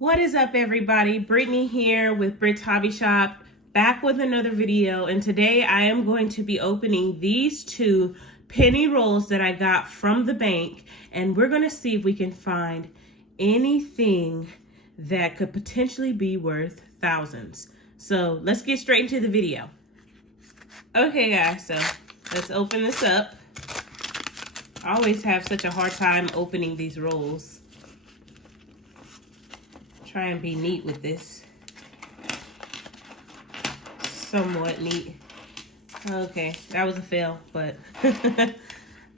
What is up, everybody? Brittany here with Britt's Hobby Shop, back with another video, and today I am going to be opening these two penny rolls that I got from the bank, and we're going to see if we can find anything that could potentially be worth thousands. So let's get straight into the video. Okay guys, so let's open this up. I always have such a hard time opening these rolls. Try and be neat with this. Somewhat neat. Okay, that was a fail, but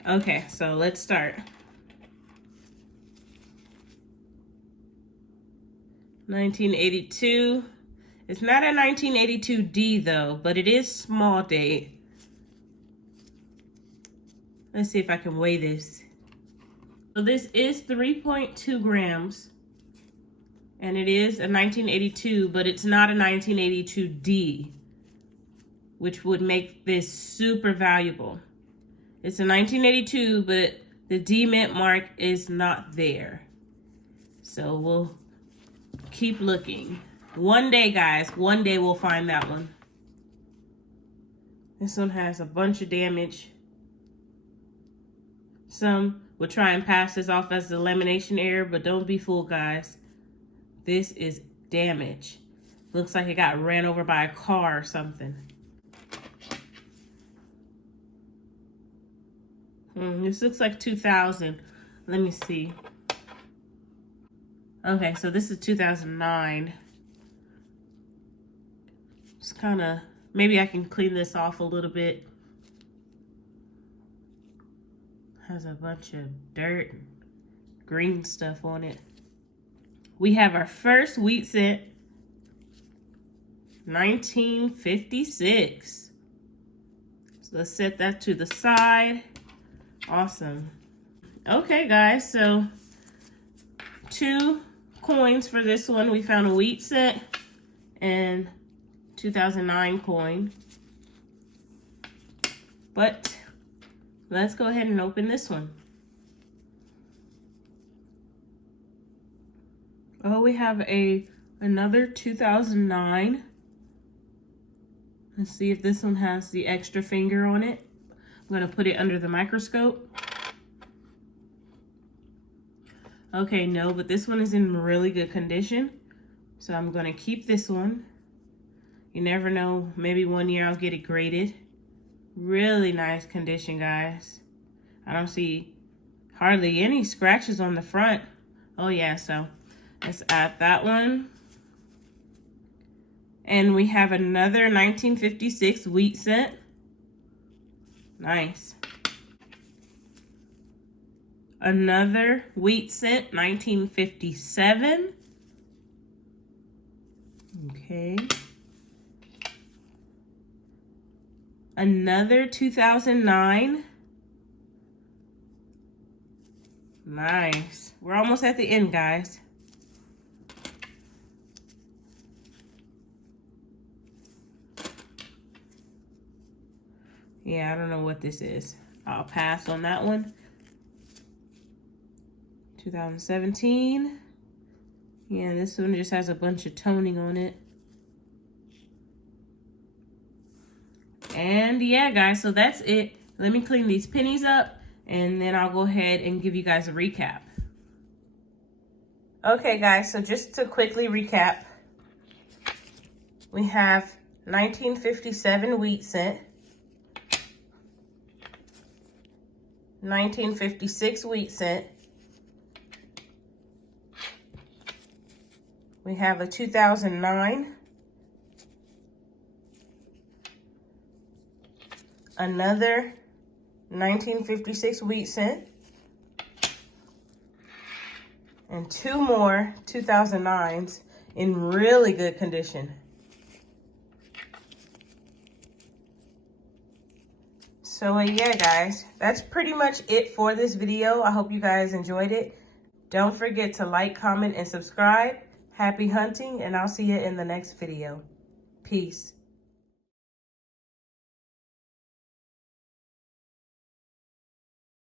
okay, so let's start. 1982. It's not a 1982D though, but it is small date. Let's see if I can weigh this. So this is 3.2 grams. And it is a 1982, but it's not a 1982D, which would make this super valuable. It's a 1982, but the D mint mark is not there. So we'll keep looking. One day, guys, one day we'll find that one. This one has a bunch of damage. Some will try and pass this off as the lamination error, but don't be fooled, guys. This is damage. Looks like it got ran over by a car or something. This looks like 2000. Let me see. Okay, so this is 2009. Just kind of, maybe I can clean this off a little bit. Has a bunch of dirt and green stuff on it. We have our first wheat cent, 1956. So let's set that to the side. Awesome. Okay, guys, so 2 coins for this one. We found a wheat cent and 2009 coin. But let's go ahead and open this one. Oh, we have another 2009. Let's see if this one has the extra finger on it. I'm gonna put it under the microscope. Okay, no, but this one is in really good condition. So I'm gonna keep this one. You never know, maybe one year I'll get it graded. Really nice condition, guys. I don't see hardly any scratches on the front. Oh yeah, so let's add that one. And we have another 1956 wheat cent. Nice. Another wheat cent, 1957. Okay. Another 2009. Nice. We're almost at the end, guys. Yeah, I don't know what this is. I'll pass on that one. 2017. Yeah, this one just has a bunch of toning on it. And yeah, guys, so that's it. Let me clean these pennies up, and then I'll go ahead and give you guys a recap. Okay, guys, so just to quickly recap, we have 1957 wheat cent, 1956 wheat cent. We have a 2009. Another 1956 wheat cent. And 2 more 2009s in really good condition. So yeah, guys, that's pretty much it for this video. I hope you guys enjoyed it. Don't forget to like, comment, and subscribe. Happy hunting, and I'll see you in the next video. Peace.